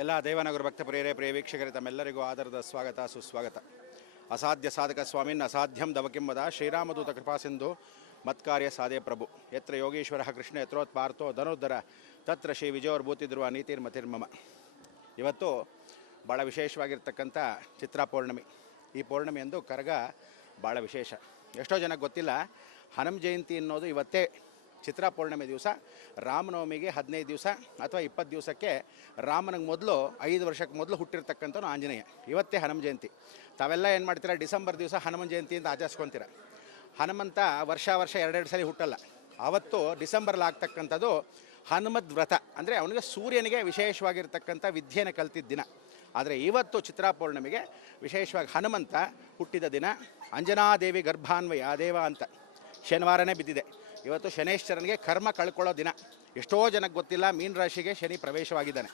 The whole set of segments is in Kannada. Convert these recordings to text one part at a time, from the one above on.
ಎಲ್ಲ ದೇವನಗರ ಭಕ್ತ ಪ್ರಿಯ ವೀಕ್ಷಕರೇ ತಮ್ಮೆಲ್ಲರಿಗೂ ಆದರದ ಸ್ವಾಗತ ಸುಸ್ವಾಗತ. ಅಸಾಧ್ಯ ಸಾಧಕ ಸ್ವಾಮಿನ್ ಅಸಾಧ್ಯಂ ದವಕಿಂಬದ ಶ್ರೀರಾಮದೂತ ಕೃಪಾಸಿಂಧು ಮತ್ಕಾರ್ಯ ಸಾಧೆ ಪ್ರಭು ಯತ್ರ ಯೋಗೀಶ್ವರ ಕೃಷ್ಣ ಯತ್ರೋತ್ಪಾರ್ಥೋ ಧನುರ್ಧರ ತತ್ರ ಶ್ರೀ ವಿಜಯೋರ್ಭೂತಿಧ್ರುವ ನೀತಿರ್ಮತಿರ್ಮಮ. ಇವತ್ತು ಭಾಳ ವಿಶೇಷವಾಗಿರ್ತಕ್ಕಂಥ ಚಿತ್ರಾ ಪೌರ್ಣಮಿ. ಈ ಪೌರ್ಣಮಿಯಂದು ಕರಗ ಭಾಳ ವಿಶೇಷ. ಎಷ್ಟೋ ಜನಕ್ಕೆ ಗೊತ್ತಿಲ್ಲ, ಹನುಮ ಜಯಂತಿ ಅನ್ನೋದು ಇವತ್ತೇ. ಚಿತ್ರಾ ಪೌರ್ಣಮಿ ದಿವಸ ರಾಮನವಮಿಗೆ 15 ದಿವಸ ಅಥವಾ 20 ದಿವಸಕ್ಕೆ ರಾಮನಿಗೆ ಮೊದಲು 5 ವರ್ಷಕ್ಕೆ ಮೊದಲು ಹುಟ್ಟಿರ್ತಕ್ಕಂಥವ್ನು ಆಂಜನೇಯ. ಇವತ್ತೇ ಹನುಮ ಜಯಂತಿ. ತಾವೆಲ್ಲ ಏನು ಮಾಡ್ತೀರಾ, ಡಿಸೆಂಬರ್ ದಿವಸ ಹನುಮನ್ ಜಯಂತಿ ಅಂತ ಆಚರಿಸ್ಕೊತೀರ. ಹನುಮಂತ ವರ್ಷ ಎರಡೆರಡು ಸಲ ಹುಟ್ಟಲ್ಲ. ಆವತ್ತು ಡಿಸೆಂಬರ್ಲಿ ಆಗ್ತಕ್ಕಂಥದ್ದು ಹನುಮದ್ ವ್ರತ, ಅಂದರೆ ಅವನಿಗೆ ಸೂರ್ಯನಿಗೆ ವಿಶೇಷವಾಗಿರ್ತಕ್ಕಂಥ ವಿದ್ಯೆಯನ್ನು ಕಲ್ತಿದ್ದ ದಿನ. ಆದರೆ ಇವತ್ತು ಚಿತ್ರಾ ಪೌರ್ಣಮಿಗೆ ವಿಶೇಷವಾಗಿ ಹನುಮಂತ ಹುಟ್ಟಿದ ದಿನ. ಅಂಜನಾದೇವಿ ಗರ್ಭಾನ್ವಯ ದೇವ ಅಂತ ಶನಿವಾರನೇ ಬಿದ್ದಿದೆ. ಇವತ್ತು ಶನೇಶ್ವರನಿಗೆ ಕರ್ಮ ಕಳ್ಕೊಳ್ಳೋ ದಿನ. ಎಷ್ಟೋ ಜನಕ್ಕೆ ಗೊತ್ತಿಲ್ಲ, ಮೀನರಾಶಿಗೆ ಶನಿ ಪ್ರವೇಶವಾಗಿದ್ದಾನೆ.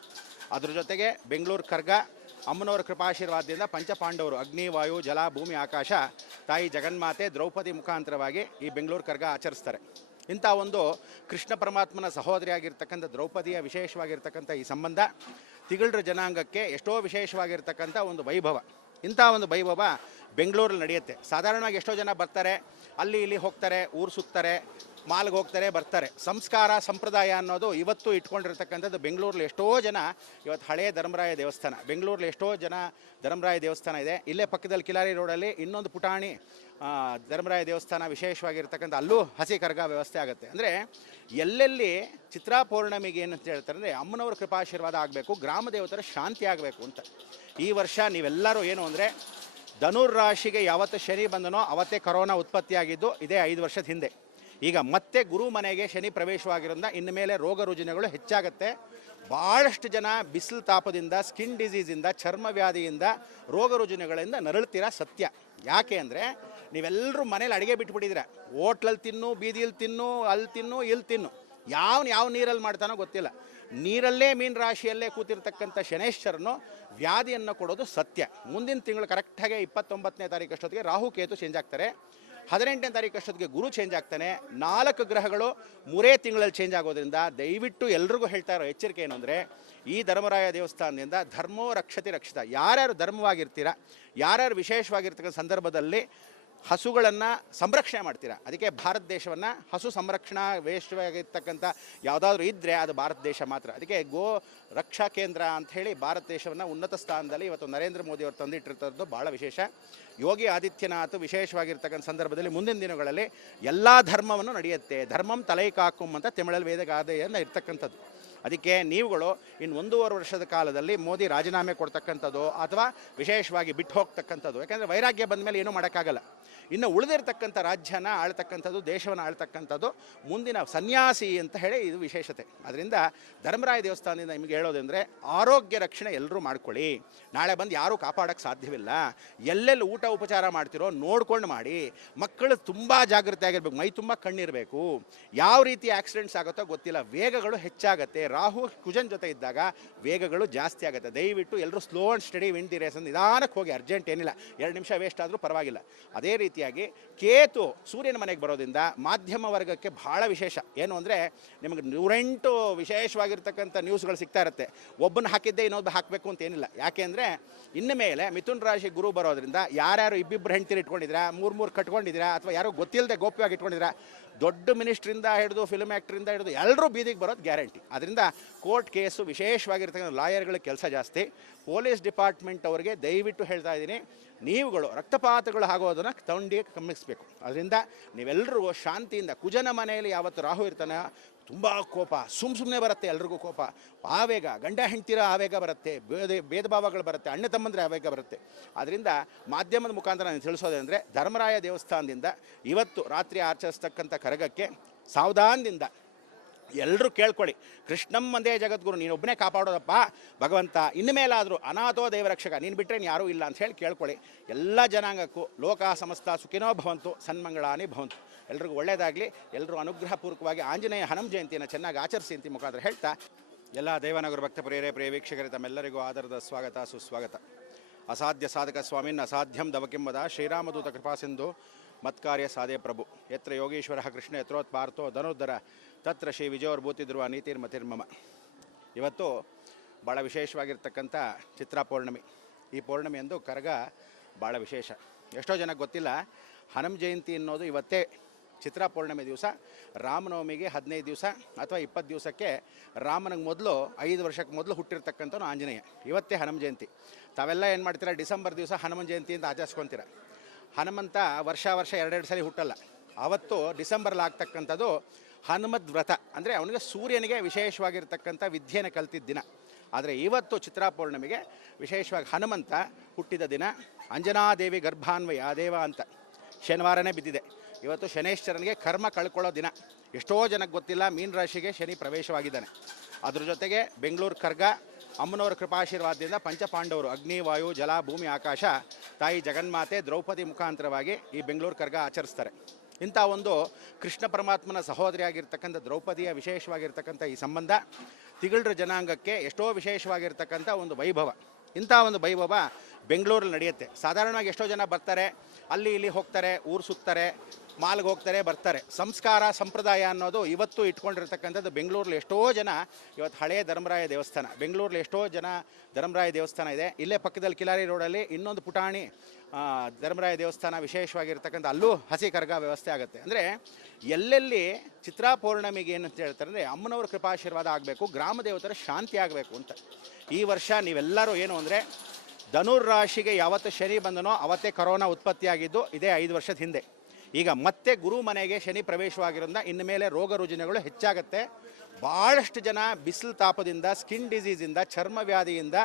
ಅದ್ರ ಜೊತೆಗೆ ಬೆಂಗಳೂರು ಕರ್ಗ ಅಮ್ಮನವರ ಕೃಪಾಶೀರ್ವಾದದಿಂದ ಪಂಚಪಾಂಡವರು ಅಗ್ನಿ ವಾಯು ಜಲ ಭೂಮಿ ಆಕಾಶ ತಾಯಿ ಜಗನ್ಮಾತೆ ದ್ರೌಪದಿ ಮುಖಾಂತರವಾಗಿ ಈ ಬೆಂಗಳೂರು ಕರ್ಗ ಆಚರಿಸ್ತಾರೆ. ಇಂಥ ಒಂದು ಕೃಷ್ಣ ಪರಮಾತ್ಮನ ಸಹೋದರಿಯಾಗಿರ್ತಕ್ಕಂಥ ದ್ರೌಪದಿಯ ವಿಶೇಷವಾಗಿರ್ತಕ್ಕಂಥ ಈ ಸಂಬಂಧ ತಿಗಳರ ಜನಾಂಗಕ್ಕೆ ಎಷ್ಟೋ ವಿಶೇಷವಾಗಿರ್ತಕ್ಕಂಥ ಒಂದು ವೈಭವ. ಇಂಥ ಒಂದು ವೈಭವ ಬೆಂಗಳೂರಲ್ಲಿ ನಡೆಯುತ್ತೆ. ಸಾಧಾರಣವಾಗಿ ಎಷ್ಟೋ ಜನ ಬರ್ತಾರೆ, ಅಲ್ಲಿ ಇಲ್ಲಿ ಹೋಗ್ತಾರೆ, ಊರು ಸುತ್ತಾರೆ, ಮಾಲ್ಗೆ ಹೋಗ್ತಾರೆ, ಬರ್ತಾರೆ. ಸಂಸ್ಕಾರ ಸಂಪ್ರದಾಯ ಅನ್ನೋದು ಇವತ್ತು ಇಟ್ಕೊಂಡಿರ್ತಕ್ಕಂಥದ್ದು ಬೆಂಗಳೂರಲ್ಲಿ. ಎಷ್ಟೋ ಜನ ಇವತ್ತು ಹಳೆಯ ಧರ್ಮರಾಯ ದೇವಸ್ಥಾನ, ಬೆಂಗಳೂರಲ್ಲಿ ಎಷ್ಟೋ ಜನ ಧರ್ಮರಾಯ ದೇವಸ್ಥಾನ ಇದೆ. ಇಲ್ಲೇ ಪಕ್ಕದಲ್ಲಿ ಕಿಲಾರಿ ರೋಡಲ್ಲಿ ಇನ್ನೊಂದು ಪುಟಾಣಿ ಧರ್ಮರಾಯ ದೇವಸ್ಥಾನ ವಿಶೇಷವಾಗಿರ್ತಕ್ಕಂಥ ಅಲ್ಲೂ ಹಸಿ ಕರಗ ವ್ಯವಸ್ಥೆ ಆಗುತ್ತೆ. ಅಂದರೆ ಎಲ್ಲೆಲ್ಲಿ ಚಿತ್ರಾ ಪೌರ್ಣಮಿಗೆ ಏನಂತ ಹೇಳ್ತಾರೆ ಅಂದರೆ ಅಮ್ಮನವ್ರ ಕೃಪಾಶೀರ್ವಾದ ಆಗಬೇಕು, ಗ್ರಾಮ ದೇವತರ ಶಾಂತಿ ಆಗಬೇಕು ಅಂತ. ಈ ವರ್ಷ ನೀವೆಲ್ಲರೂ ಏನು ಅಂದರೆ ಧನುರ್ ರಾಶಿಗೆ ಯಾವತ್ತು ಶನಿ ಬಂದನೋ ಅವತ್ತೇ ಕರೋನಾ ಉತ್ಪತ್ತಿಯಾಗಿದ್ದು ಇದೇ 5 ವರ್ಷದ ಹಿಂದೆ. ಈಗ ಮತ್ತೆ ಗುರು ಮನೆಗೆ ಶನಿ ಪ್ರವೇಶವಾಗಿರೋದ್ರಿಂದ ಇನ್ನು ಮೇಲೆ ರೋಗ ರುಜಿನಗಳು ಹೆಚ್ಚಾಗುತ್ತೆ. ಭಾಳಷ್ಟು ಜನ ಬಿಸಿಲು ತಾಪದಿಂದ, ಸ್ಕಿನ್ ಡಿಸೀಸಿಂದ, ಚರ್ಮ ವ್ಯಾಧಿಯಿಂದ, ರೋಗ ರುಜಿನಗಳಿಂದ ನರಳ್ತೀರ ಸತ್ಯ. ಯಾಕೆ ಅಂದರೆ ನೀವೆಲ್ಲರೂ ಮನೇಲಿ ಅಡುಗೆ ಬಿಟ್ಬಿಟ್ಟಿದ್ದೀರ. ಹೋಟ್ಲಲ್ಲಿ ತಿನ್ನು, ಬೀದಿಯಲ್ಲಿ ತಿನ್ನು, ಅಲ್ಲಿ ತಿನ್ನು, ಇಲ್ಲಿ ತಿನ್ನು. ಯಾವ ನೀರಲ್ಲಿ ಮಾಡ್ತಾನೋ ಗೊತ್ತಿಲ್ಲ. ನೀರಲ್ಲೇ ಮೀನು ರಾಶಿಯಲ್ಲೇ ಕೂತಿರ್ತಕ್ಕಂಥ ಶನೇಶ್ವರನು ವ್ಯಾಧಿಯನ್ನು ಕೊಡೋದು ಸತ್ಯ. ಮುಂದಿನ ತಿಂಗಳು ಕರೆಕ್ಟಾಗಿ 29ನೇ ತಾರೀಕು ಅಷ್ಟೊತ್ತಿಗೆ ರಾಹು ಕೇತು ಚೇಂಜ್ ಆಗ್ತಾರೆ. 18ನೇ ತಾರೀಕು ಅಷ್ಟೊತ್ತಿಗೆ ಗುರು ಚೇಂಜ್ ಆಗ್ತಾನೆ. 4 ಗ್ರಹಗಳು 3 ತಿಂಗಳಲ್ಲಿ ಚೇಂಜ್ ಆಗೋದ್ರಿಂದ ದಯವಿಟ್ಟು ಎಲ್ರಿಗೂ ಹೇಳ್ತಾ ಇರೋ ಎಚ್ಚರಿಕೆ ಏನು ಅಂದರೆ ಈ ಧರ್ಮರಾಯ ದೇವಸ್ಥಾನದಿಂದ ಧರ್ಮೋ ರಕ್ಷತಿ ರಕ್ಷಿತ. ಯಾರ್ಯಾರು ಧರ್ಮವಾಗಿರ್ತೀರ, ಯಾರ್ಯಾರು ವಿಶೇಷವಾಗಿರ್ತಕ್ಕಂಥ ಸಂದರ್ಭದಲ್ಲಿ ಹಸುಗಳನ್ನು ಸಂರಕ್ಷಣೆ ಮಾಡ್ತೀರಾ. ಅದಕ್ಕೆ ಭಾರತ ದೇಶವನ್ನು ಹಸು ಸಂರಕ್ಷಣಾ ವೇಷವಾಗಿರ್ತಕ್ಕಂಥ ಯಾವುದಾದ್ರೂ ಇದ್ದರೆ ಅದು ಭಾರತ ದೇಶ ಮಾತ್ರ. ಅದಕ್ಕೆ ಗೋ ರಕ್ಷಾ ಕೇಂದ್ರ ಅಂಥೇಳಿ ಭಾರತ ದೇಶವನ್ನು ಉನ್ನತ ಸ್ಥಾನದಲ್ಲಿ ಇವತ್ತು ನರೇಂದ್ರ ಮೋದಿ ಅವರು ತಂದಿಟ್ಟಿರ್ತದ್ದು ಭಾಳ ವಿಶೇಷ. ಯೋಗಿ ಆದಿತ್ಯನಾಥ್ ವಿಶೇಷವಾಗಿರ್ತಕ್ಕಂಥ ಸಂದರ್ಭದಲ್ಲಿ ಮುಂದಿನ ದಿನಗಳಲ್ಲಿ ಎಲ್ಲ ಧರ್ಮವನ್ನು ನಡೆಯುತ್ತೆ. ಧರ್ಮಂ ತಲೈಕಾಕುಂ ಅಂತ ತಮಿಳಲ್ಲಿ ವೇದಗಾದೆಯನ್ನು ಇರ್ತಕ್ಕಂಥದ್ದು. ಅದಕ್ಕೆ ನೀವುಗಳು ಇನ್ನು 1.5 ವರ್ಷದ ಕಾಲದಲ್ಲಿ ಮೋದಿ ರಾಜೀನಾಮೆ ಕೊಡ್ತಕ್ಕಂಥದ್ದು ಅಥವಾ ವಿಶೇಷವಾಗಿ ಬಿಟ್ಟು ಹೋಗ್ತಕ್ಕಂಥದ್ದು. ಯಾಕೆಂದರೆ ವೈರಾಗ್ಯ ಬಂದ ಮೇಲೆ ಏನೂ ಮಾಡೋಕ್ಕಾಗಲ್ಲ. ಇನ್ನು ಉಳಿದಿರ್ತಕ್ಕಂಥ ರಾಜ್ಯನ ಆಳ್ತಕ್ಕಂಥದ್ದು, ದೇಶವನ್ನು ಆಳ್ತಕ್ಕಂಥದ್ದು ಮುಂದಿನ ಸನ್ಯಾಸಿ ಅಂತ ಹೇಳಿ ಇದು ವಿಶೇಷತೆ. ಅದರಿಂದ ಧರ್ಮರಾಯ ದೇವಸ್ಥಾನದಿಂದ ನಿಮಗೆ ಹೇಳೋದಂದರೆ ಆರೋಗ್ಯ ರಕ್ಷಣೆ ಎಲ್ಲರೂ ಮಾಡ್ಕೊಳ್ಳಿ. ನಾಳೆ ಬಂದು ಯಾರೂ ಕಾಪಾಡೋಕ್ಕೆ ಸಾಧ್ಯವಿಲ್ಲ. ಎಲ್ಲೆಲ್ಲಿ ಊಟ ಉಪಚಾರ ಮಾಡ್ತಿರೋ ನೋಡ್ಕೊಂಡು ಮಾಡಿ. ಮಕ್ಕಳು ತುಂಬ ಜಾಗೃತಿ ಆಗಿರ್ಬೇಕು, ಮೈ ತುಂಬ ಕಣ್ಣಿರಬೇಕು. ಯಾವ ರೀತಿ ಆಕ್ಸಿಡೆಂಟ್ಸ್ ಆಗುತ್ತೋ ಗೊತ್ತಿಲ್ಲ, ವೇಗಗಳು ಹೆಚ್ಚಾಗುತ್ತೆ. ರಾಹು ಕುಜನ್ ಜೊತೆ ಇದ್ದಾಗ ವೇಗಗಳು ಜಾಸ್ತಿ ಆಗುತ್ತೆ. ದಯವಿಟ್ಟು ಎಲ್ಲರೂ slow and steady win the race ಅಂತ ನಿಧಾನಕ್ಕೆ ಹೋಗಿ. ಅರ್ಜೆಂಟ್ ಏನಿಲ್ಲ, 2 ನಿಮಿಷ ವೇಸ್ಟ್ ಆದರೂ ಪರವಾಗಿಲ್ಲ. ಅದೇ ರೀತಿಯಾಗಿ ಕೇತು ಸೂರ್ಯನ ಮನೆಗೆ ಬರೋದ್ರಿಂದ ಮಾಧ್ಯಮ ವರ್ಗಕ್ಕೆ ಭಾಳ ವಿಶೇಷ. ಏನು ಅಂದರೆ ನಿಮಗೆ 108 ವಿಶೇಷವಾಗಿರ್ತಕ್ಕಂಥ ನ್ಯೂಸ್ಗಳು ಸಿಗ್ತಾ ಇರುತ್ತೆ. ಒಬ್ಬನ ಹಾಕಿದ್ದೆ ಇನ್ನೊಬ್ಬ ಹಾಕಬೇಕು ಅಂತ ಏನಿಲ್ಲ. ಯಾಕೆ ಅಂದರೆ ಇನ್ನು ಮೇಲೆ ಮಿಥುನ್ ರಾಶಿ ಗುರು ಬರೋದ್ರಿಂದ ಯಾರ್ಯಾರು ಇಬ್ಬಿಬ್ಬರು ಹೆಂಡ್ತಿರು ಇಟ್ಕೊಂಡಿದ್ದೀರಾ, 3 ಕಟ್ಕೊಂಡಿದ್ದೀರಾ, ಅಥವಾ ಯಾರೋ ಗೊತ್ತಿಲ್ಲದೆ ಗೋಪ್ಯವಾಗಿ ಇಟ್ಕೊಂಡಿದ್ದೀರಾ, ದೊಡ್ಡ ಮಿನಿಸ್ಟ್ರಿಂದ ಹಿಡಿದು ಫಿಲ್ಮ್ ಆ್ಯಕ್ಟ್ರಿಂದ ಹಿಡಿದು ಎಲ್ಲರೂ ಬೀದಿಗೆ ಬರೋದು ಗ್ಯಾರಂಟಿ. ಅದರಿಂದ ಕೋರ್ಟ್ ಕೇಸು ವಿಶೇಷವಾಗಿರ್ತಕ್ಕಂಥ ಲಾಯರ್ಗಳ ಕೆಲಸ ಜಾಸ್ತಿ. ಪೊಲೀಸ್ ಡಿಪಾರ್ಟ್ಮೆಂಟ್ ಅವರಿಗೆ ದಯವಿಟ್ಟು ಹೇಳ್ತಾ ಇದ್ದೀನಿ, ನೀವುಗಳು ರಕ್ತಪಾತಗಳು ಆಗೋದನ್ನು ತಂಡಿಗೆ ಕಮ್ಮಿಸಬೇಕು. ಅದರಿಂದ ನೀವೆಲ್ಲರೂ ಶಾಂತಿಯಿಂದ, ಕುಜನ ಮನೆಯಲ್ಲಿ ಯಾವತ್ತು ರಾಹು ಇರ್ತಾನೆ ತುಂಬ ಕೋಪ ಸುಮ್ಮನೆ ಬರುತ್ತೆ. ಎಲ್ರಿಗೂ ಕೋಪ, ಆವೇಗ, ಗಂಡ ಹೆಂಡ್ತಿರ ಆವೇಗ ಬರುತ್ತೆ, ಭೇದ ಭಾವಗಳು ಬರುತ್ತೆ, ಅಣ್ಣ ತಮ್ಮಂದ್ರೆ ಆವೇಗ ಬರುತ್ತೆ. ಆದ್ದರಿಂದ ಮಾಧ್ಯಮದ ಮುಖಾಂತರ ನಾನು ತಿಳಿಸೋದಂದರೆ ಧರ್ಮರಾಯ ದೇವಸ್ಥಾನದಿಂದ ಇವತ್ತು ರಾತ್ರಿ ಆಚರಿಸ್ತಕ್ಕಂಥ ಕರಗಕ್ಕೆ ಸಾವಧಾನದಿಂದ ಎಲ್ಲರೂ ಕೇಳ್ಕೊಳ್ಳಿ. ಕೃಷ್ಣಂ ಒಂದೇ ಜಗದ್ಗುರು, ನೀನು ಒಬ್ಬನೇ ಕಾಪಾಡೋದಪ್ಪ ಭಗವಂತ, ಇನ್ನು ಮೇಲಾದರೂ ಅನಾಥೋ ದೇವರಕ್ಷಕ, ನೀನು ಬಿಟ್ಟರೆ ಯಾರೂ ಇಲ್ಲ ಅಂತ ಹೇಳಿ ಕೇಳ್ಕೊಳ್ಳಿ. ಎಲ್ಲ ಜನಾಂಗಕ್ಕೂ ಲೋಕ ಸಮಸ್ತ ಸುಖಿನೋ ಭವಂತು, ಸನ್ಮಂಗಳಾನಿ ಭವಂತು. ಎಲ್ರಿಗೂ ಒಳ್ಳೆಯದಾಗಲಿ. ಎಲ್ಲರೂ ಅನುಗ್ರಹಪೂರ್ವಕವಾಗಿ ಆಂಜನೇಯ ಹನುಮ ಜಯಂತಿಯನ್ನು ಚೆನ್ನಾಗಿ ಆಚರಿಸಿ ಅಂತ ಮುಖಾಂತರ ಹೇಳ್ತಾ, ಎಲ್ಲ ದೇವನಗರ ಭಕ್ತ ಪ್ರಿಯ ವೀಕ್ಷಕರೇ ತಮ್ಮೆಲ್ಲರಿಗೂ ಆದರದ ಸ್ವಾಗತ ಸುಸ್ವಾಗತ. ಅಸಾಧ್ಯ ಸಾಧಕ ಸ್ವಾಮಿನ್ ಅಸಾಧ್ಯಂ ದವಕಿಂಬದ ಶ್ರೀರಾಮದೂತ ಕೃಪಾಸಿಂಧು ಮತ್ಕಾರ್ಯ ಸಾಧೆ ಪ್ರಭು ಯತ್ರ ಯೋಗೀಶ್ವರ ಕೃಷ್ಣ ಯತ್ರೋತ್ಪಾರ್ಥೋ ಧನುರ್ಧರ ತತ್ರ ಶ್ರೀ ವಿಜಯೋರ್ಭೂತಿಧ್ರುವ ನೀತಿರ್ಮತಿರ್ಮಮ. ಇವತ್ತು ಭಾಳ ವಿಶೇಷವಾಗಿರ್ತಕ್ಕಂಥ ಚಿತ್ರಾ ಪೌರ್ಣಮಿ. ಈ ಪೌರ್ಣಮಿಯಂದು ಕರಗ ಭಾಳ ವಿಶೇಷ. ಎಷ್ಟೋ ಜನಕ್ಕೆ ಗೊತ್ತಿಲ್ಲ, ಹನುಮ ಜಯಂತಿ ಅನ್ನೋದು ಇವತ್ತೇ. ಚಿತ್ರಾ ಪೌರ್ಣಮಿ ದಿವಸ ರಾಮನವಮಿಗೆ 15 ದಿವಸ ಅಥವಾ 20 ದಿವಸಕ್ಕೆ ರಾಮನಿಗೆ ಮೊದಲು 5 ವರ್ಷಕ್ಕೆ ಮೊದಲು ಹುಟ್ಟಿರ್ತಕ್ಕಂಥವ್ನು ಆಂಜನೇಯ. ಇವತ್ತೇ ಹನುಮ ಜಯಂತಿ. ತಾವೆಲ್ಲ ಏನು ಮಾಡ್ತೀರಾ, ಡಿಸೆಂಬರ್ ದಿವಸ ಹನುಮ ಜಯಂತಿ ಅಂತ ಆಚರಿಸ್ಕೊತೀರ. ಹನುಮಂತ ವರ್ಷ ಎರಡೆರಡು ಸಲ ಹುಟ್ಟಲ್ಲ. ಆವತ್ತು ಡಿಸೆಂಬರ್ಲಿ ಆಗ್ತಕ್ಕಂಥದ್ದು ಹನುಮದ್ ವ್ರತ, ಅಂದರೆ ಅವನಿಗೆ ಸೂರ್ಯನಿಗೆ ವಿಶೇಷವಾಗಿರ್ತಕ್ಕಂಥ ವಿದ್ಯೆಯನ್ನು ಕಲ್ತಿದ್ದ ದಿನ. ಆದರೆ ಇವತ್ತು ಚಿತ್ರಾ ಪೌರ್ಣಮಿಗೆ ವಿಶೇಷವಾಗಿ ಹನುಮಂತ ಹುಟ್ಟಿದ ದಿನ. ಅಂಜನಾದೇವಿ ಗರ್ಭಾನ್ವಯ ದೇವ ಅಂತ ಶನಿವಾರನೇ ಬಿದ್ದಿದೆ. ಇವತ್ತು ಶನೇಶ್ವರನಿಗೆ ಕರ್ಮ ಕಳ್ಕೊಳ್ಳೋ ದಿನ. ಎಷ್ಟೋ ಜನಕ್ಕೆ ಗೊತ್ತಿಲ್ಲ, ಮೀನ ರಾಶಿಗೆ ಶನಿ ಪ್ರವೇಶವಾಗಿದ್ದಾನೆ. ಅದ್ರ ಜೊತೆಗೆ ಬೆಂಗಳೂರು ಕರ್ಗ ಅಮ್ಮನವರ ಕೃಪಾಶೀರ್ವಾದದಿಂದ ಪಂಚಪಾಂಡವರು ಅಗ್ನಿ ವಾಯು ಜಲ ಭೂಮಿ ಆಕಾಶ ತಾಯಿ ಜಗನ್ಮಾತೆ ದ್ರೌಪದಿ ಮುಖಾಂತರವಾಗಿ ಈ ಬೆಂಗಳೂರು ಕರ್ಗ ಆಚರಿಸ್ತಾರೆ. ಇಂಥ ಒಂದು ಕೃಷ್ಣ ಪರಮಾತ್ಮನ ಸಹೋದರಿಯಾಗಿರ್ತಕ್ಕಂಥ ದ್ರೌಪದಿಯ ವಿಶೇಷವಾಗಿರ್ತಕ್ಕಂಥ ಈ ಸಂಬಂಧ ತಿಗಳರ ಜನಾಂಗಕ್ಕೆ ಎಷ್ಟೋ ವಿಶೇಷವಾಗಿರ್ತಕ್ಕಂಥ ಒಂದು ವೈಭವ. ಇಂಥ ಒಂದು ವೈಭವ ಬೆಂಗಳೂರಲ್ಲಿ ನಡೆಯುತ್ತೆ. ಸಾಧಾರಣವಾಗಿ ಎಷ್ಟೋ ಜನ ಬರ್ತಾರೆ, ಅಲ್ಲಿ ಇಲ್ಲಿ ಹೋಗ್ತಾರೆ, ಊರು ಸುತ್ತಾರೆ, ಮಾಲ್ಗೆ ಹೋಗ್ತಾರೆ, ಬರ್ತಾರೆ. ಸಂಸ್ಕಾರ ಸಂಪ್ರದಾಯ ಅನ್ನೋದು ಇವತ್ತು ಇಟ್ಕೊಂಡಿರ್ತಕ್ಕಂಥದ್ದು ಬೆಂಗಳೂರಲ್ಲಿ. ಎಷ್ಟೋ ಜನ ಇವತ್ತು ಹಳೆಯ ಧರ್ಮರಾಯ ದೇವಸ್ಥಾನ, ಬೆಂಗಳೂರಲ್ಲಿ ಎಷ್ಟೋ ಜನ ಧರ್ಮರಾಯ ದೇವಸ್ಥಾನ ಇದೆ. ಇಲ್ಲೇ ಪಕ್ಕದಲ್ಲಿ ಕಿಲಾರಿ ರೋಡಲ್ಲಿ ಇನ್ನೊಂದು ಪುಟಾಣಿ ಧರ್ಮರಾಯ ದೇವಸ್ಥಾನ ವಿಶೇಷವಾಗಿರ್ತಕ್ಕಂಥ ಅಲ್ಲೂ ಹಸಿ ಕರಗ ವ್ಯವಸ್ಥೆ ಆಗುತ್ತೆ. ಅಂದರೆ ಎಲ್ಲೆಲ್ಲಿ ಚಿತ್ರಾ ಪೌರ್ಣಮಿಗೆ ಏನು ಅಂತ ಹೇಳ್ತಾರೆ ಅಂದರೆ ಅಮ್ಮನವ್ರ ಕೃಪಾಶೀರ್ವಾದ ಆಗಬೇಕು, ಗ್ರಾಮ ದೇವತರ ಶಾಂತಿ ಆಗಬೇಕು ಅಂತ. ಈ ವರ್ಷ ನೀವೆಲ್ಲರೂ ಏನು ಅಂದರೆ ಧನುರ್ ರಾಶಿಗೆ ಯಾವತ್ತು ಶನಿ ಬಂದನೋ ಅವತ್ತೇ ಕರೋನಾ ಉತ್ಪತ್ತಿಯಾಗಿದ್ದು ಇದೇ 5 ವರ್ಷದ ಹಿಂದೆ. ಈಗ ಮತ್ತೆ ಗುರು ಮನೆಗೆ ಶನಿ ಪ್ರವೇಶವಾಗಿರೋದ್ರಿಂದ ಇನ್ನು ಮೇಲೆ ರೋಗ ರುಜಿನಗಳು ಹೆಚ್ಚಾಗುತ್ತೆ. ಭಾಳಷ್ಟು ಜನ ಬಿಸಿಲು ತಾಪದಿಂದ, ಸ್ಕಿನ್ ಡಿಸೀಸಿಂದ, ಚರ್ಮ ವ್ಯಾಧಿಯಿಂದ,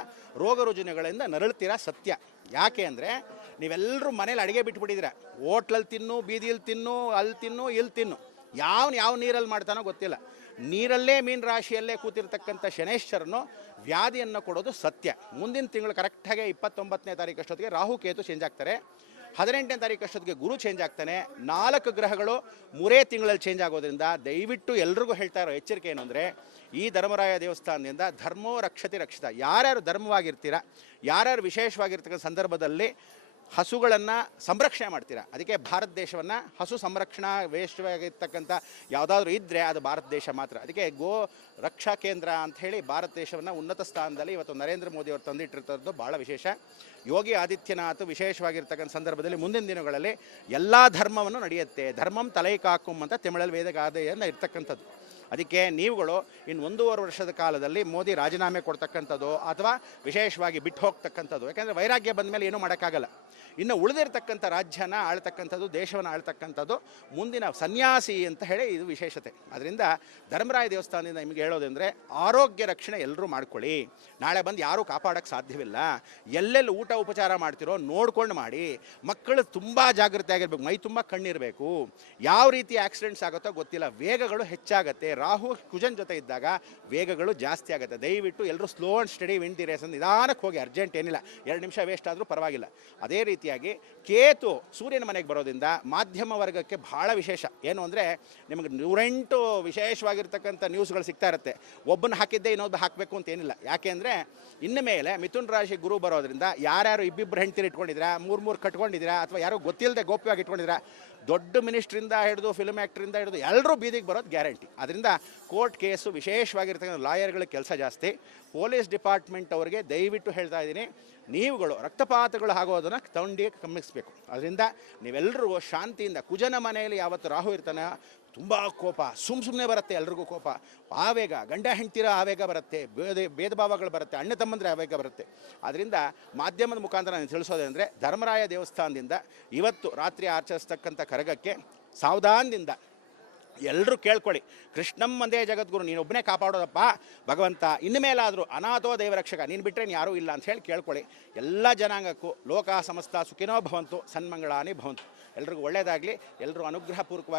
ರೋಗ ರುಜಿನಗಳಿಂದ ನರಳ್ತೀರ ಸತ್ಯ. ಯಾಕೆ ಅಂದರೆ ನೀವೆಲ್ಲರೂ ಮನೇಲಿ ಅಡುಗೆ ಬಿಟ್ಬಿಟ್ಟಿದ್ದೀರ. ಹೋಟ್ಲಲ್ಲಿ ತಿನ್ನು, ಬೀದಿಯಲ್ಲಿ ತಿನ್ನು, ಅಲ್ಲಿ ತಿನ್ನು, ಇಲ್ಲಿ ತಿನ್ನು. ಯಾವ ನೀರಲ್ಲಿ ಮಾಡ್ತಾನೋ ಗೊತ್ತಿಲ್ಲ. ನೀರಲ್ಲೇ ಮೀನ ರಾಶಿಯಲ್ಲೇ ಕೂತಿರ್ತಕ್ಕಂಥ ಶನೇಶ್ವರನು ವ್ಯಾಧಿಯನ್ನು ಕೊಡೋದು ಸತ್ಯ. ಮುಂದಿನ ತಿಂಗಳು ಕರೆಕ್ಟಾಗಿ 29ನೇ ತಾರೀಕು ಅಷ್ಟೊತ್ತಿಗೆ ರಾಹು ಕೇತು ಚೇಂಜ್ ಆಗ್ತಾರೆ. 18ನೇ ತಾರೀಕು ಅಷ್ಟೊತ್ತಿಗೆ ಗುರು ಚೇಂಜ್ ಆಗ್ತಾನೆ. 4 ಗ್ರಹಗಳು 3 ತಿಂಗಳಲ್ಲಿ ಚೇಂಜ್ ಆಗೋದ್ರಿಂದ ದಯವಿಟ್ಟು ಎಲ್ರಿಗೂ ಹೇಳ್ತಾ ಇರೋ ಎಚ್ಚರಿಕೆ ಏನು ಅಂದರೆ ಈ ಧರ್ಮರಾಯ ದೇವಸ್ಥಾನದಿಂದ ಧರ್ಮೋ ರಕ್ಷತಿ ರಕ್ಷಿತ. ಯಾರ್ಯಾರು ಧರ್ಮವಾಗಿರ್ತೀರ, ಯಾರ್ಯಾರು ವಿಶೇಷವಾಗಿರ್ತಕ್ಕಂಥ ಸಂದರ್ಭದಲ್ಲಿ ಹಸುಗಳನ್ನು ಸಂರಕ್ಷಣೆ ಮಾಡ್ತೀರಾ. ಅದಕ್ಕೆ ಭಾರತ ದೇಶವನ್ನು ಹಸು ಸಂರಕ್ಷಣಾ ವೇಷವಾಗಿರ್ತಕ್ಕಂಥ ಯಾವುದಾದ್ರೂ ಇದ್ದರೆ ಅದು ಭಾರತ ದೇಶ ಮಾತ್ರ. ಅದಕ್ಕೆ ಗೋ ರಕ್ಷಾ ಕೇಂದ್ರ ಅಂತ ಹೇಳಿ ಭಾರತ ದೇಶವನ್ನು ಉನ್ನತ ಸ್ಥಾನದಲ್ಲಿ ಇವತ್ತು ನರೇಂದ್ರ ಮೋದಿ ಅವರು ತಂದಿಟ್ಟಿರ್ತದ್ದು ಭಾಳ ವಿಶೇಷ. ಯೋಗಿ ಆದಿತ್ಯನಾಥ್ ವಿಶೇಷವಾಗಿರ್ತಕ್ಕಂಥ ಸಂದರ್ಭದಲ್ಲಿ ಮುಂದಿನ ದಿನಗಳಲ್ಲಿ ಎಲ್ಲ ಧರ್ಮವನ್ನು ನಡೆಯುತ್ತೆ. ಧರ್ಮಂ ತಲೈಕಾಕುಂ ಅಂತ ತಮಿಳಲ್ಲಿ ವೇದಗಾದೆಯನ್ನು ಇರ್ತಕ್ಕಂಥದ್ದು. ಅದಕ್ಕೆ ನೀವುಗಳು ಇನ್ನು 1.5 ವರ್ಷದ ಕಾಲದಲ್ಲಿ ಮೋದಿ ರಾಜೀನಾಮೆ ಕೊಡ್ತಕ್ಕಂಥದ್ದು ಅಥವಾ ವಿಶೇಷವಾಗಿ ಬಿಟ್ಟು ಹೋಗ್ತಕ್ಕಂಥದ್ದು. ಯಾಕೆಂದರೆ ವೈರಾಗ್ಯ ಬಂದ ಮೇಲೆ ಏನೂ ಮಾಡೋಕ್ಕಾಗಲ್ಲ. ಇನ್ನು ಉಳಿದಿರ್ತಕ್ಕಂಥ ರಾಜ್ಯನ ಆಳ್ತಕ್ಕಂಥದ್ದು, ದೇಶವನ್ನು ಆಳ್ತಕ್ಕಂಥದ್ದು ಮುಂದಿನ ಸನ್ಯಾಸಿ ಅಂತ ಹೇಳಿ ಇದು ವಿಶೇಷತೆ. ಅದರಿಂದ ಧರ್ಮರಾಯ ದೇವಸ್ಥಾನದಿಂದ ನಿಮಗೆ ಹೇಳೋದಂದರೆ ಆರೋಗ್ಯ ರಕ್ಷಣೆ ಎಲ್ಲರೂ ಮಾಡ್ಕೊಳ್ಳಿ. ನಾಳೆ ಬಂದು ಯಾರೂ ಕಾಪಾಡೋಕ್ಕೆ ಸಾಧ್ಯವಿಲ್ಲ. ಎಲ್ಲೆಲ್ಲಿ ಊಟ ಉಪಚಾರ ಮಾಡ್ತಿರೋ ನೋಡ್ಕೊಂಡು ಮಾಡಿ. ಮಕ್ಕಳು ತುಂಬ ಜಾಗೃತಿ ಆಗಿರ್ಬೇಕು, ಮೈ ತುಂಬ ಕಣ್ಣಿರಬೇಕು. ಯಾವ ರೀತಿ ಆಕ್ಸಿಡೆಂಟ್ಸ್ ಆಗುತ್ತೋ ಗೊತ್ತಿಲ್ಲ, ವೇಗಗಳು ಹೆಚ್ಚಾಗುತ್ತೆ. ರಾಹು ಕುಜನ್ ಜೊತೆ ಇದ್ದಾಗ ವೇಗಗಳು ಜಾಸ್ತಿ ಆಗುತ್ತೆ. ದಯವಿಟ್ಟು ಎಲ್ಲರೂ slow and steady win the race ಅಂತ ನಿಧಾನಕ್ಕೆ ಹೋಗಿ. ಅರ್ಜೆಂಟ್ ಏನಿಲ್ಲ, 2 ನಿಮಿಷ ವೇಸ್ಟ್ ಆದರೂ ಪರವಾಗಿಲ್ಲ. ಅದೇ ರೀತಿಯಾಗಿ ಕೇತು ಸೂರ್ಯನ ಮನೆಗೆ ಬರೋದ್ರಿಂದ ಮಾಧ್ಯಮ ವರ್ಗಕ್ಕೆ ಭಾಳ ವಿಶೇಷ. ಏನು ಅಂದರೆ ನಿಮಗೆ 108 ವಿಶೇಷವಾಗಿರ್ತಕ್ಕಂಥ ನ್ಯೂಸ್ಗಳು ಸಿಗ್ತಾ ಇರುತ್ತೆ. ಒಬ್ಬನ ಹಾಕಿದ್ದೆ ಇನ್ನೊಬ್ಬ ಹಾಕಬೇಕು ಅಂತ ಏನಿಲ್ಲ. ಯಾಕೆ ಅಂದರೆ ಇನ್ನು ಮೇಲೆ ಮಿಥುನ್ ರಾಶಿ ಗುರು ಬರೋದ್ರಿಂದ ಯಾರ್ಯಾರು ಇಬ್ಬಿಬ್ಬರು ಹೆಂಡ್ತಿರು ಇಟ್ಕೊಂಡಿದ್ದೀರಾ, 3 ಕಟ್ಕೊಂಡಿದ್ದೀರಾ, ಅಥವಾ ಯಾರೋ ಗೊತ್ತಿಲ್ಲದೆ ಗೋಪ್ಯವಾಗಿ ಇಟ್ಕೊಂಡಿದ್ದೀರಾ, ದೊಡ್ಡ ಮಿನಿಸ್ಟ್ರಿಂದ ಹಿಡಿದು ಫಿಲ್ಮ್ ಆ್ಯಕ್ಟ್ರಿಂದ ಹಿಡಿದು ಎಲ್ಲರೂ ಬೀದಿಗೆ ಬರೋದು ಗ್ಯಾರಂಟಿ. ಅದರಿಂದ ಕೋರ್ಟ್ ಕೇಸು ವಿಶೇಷವಾಗಿರ್ತಕ್ಕಂಥ ಲಾಯರ್ಗಳ ಕೆಲಸ ಜಾಸ್ತಿ. ಪೊಲೀಸ್ ಡಿಪಾರ್ಟ್ಮೆಂಟ್ ಅವರಿಗೆ ದಯವಿಟ್ಟು ಹೇಳ್ತಾ ಇದ್ದೀನಿ, ನೀವುಗಳು ರಕ್ತಪಾತಗಳು ಆಗೋದನ್ನು ಕಮ್ಮಿಸಬೇಕು. ಅದರಿಂದ ನೀವೆಲ್ಲರೂ ಶಾಂತಿಯಿಂದ, ಕುಜನ ಮನೆಯಲ್ಲಿ ಯಾವತ್ತು ರಾಹು ಇರ್ತಾನೆ ತುಂಬ ಕೋಪ ಸುಮ್ಮನೆ ಬರುತ್ತೆ. ಎಲ್ರಿಗೂ ಕೋಪ, ಆವೇಗ, ಗಂಡ ಹೆಂಡ್ತಿರ ಆವೇಗ ಬರುತ್ತೆ, ಭೇದ ಭಾವಗಳು ಬರುತ್ತೆ, ಅಣ್ಣ ತಮ್ಮಂದ್ರೆ ಆವೇಗ ಬರುತ್ತೆ. ಆದ್ದರಿಂದ ಮಾಧ್ಯಮದ ಮುಖಾಂತರ ನಾನು ತಿಳಿಸೋದಂದರೆ ಧರ್ಮರಾಯ ದೇವಸ್ಥಾನದಿಂದ ಇವತ್ತು ರಾತ್ರಿ ಆಚರಿಸ್ತಕ್ಕಂಥ ಕರಗಕ್ಕೆ ಸಾವಧಾನದಿಂದ ಎಲ್ಲರೂ ಕೇಳ್ಕೊಳ್ಳಿ. ಕೃಷ್ಣಂ ಒಂದೇ ಜಗದ್ಗುರು, ನೀನೊಬ್ಬನೇ ಕಾಪಾಡೋದಪ್ಪ ಭಗವಂತ, ಇನ್ನು ಮೇಲಾದರೂ ಅನಾಥೋ ದೇವರಕ್ಷಕ, ನೀನು ಬಿಟ್ಟರೆ ಯಾರೂ ಇಲ್ಲ ಅಂತ ಹೇಳಿ ಕೇಳ್ಕೊಳ್ಳಿ. ಎಲ್ಲ ಜನಾಂಗಕ್ಕೂ ಲೋಕ ಸಮಸ್ತ ಸುಖಿನೋ ಭವಂತು, ಸನ್ಮಂಗಳಾನಿ ಭವಂತು. ಎಲ್ರಿಗೂ ಒಳ್ಳೆಯದಾಗಲಿ. ಎಲ್ಲರೂ ಅನುಗ್ರಹಪೂರ್ವಕವಾಗಿ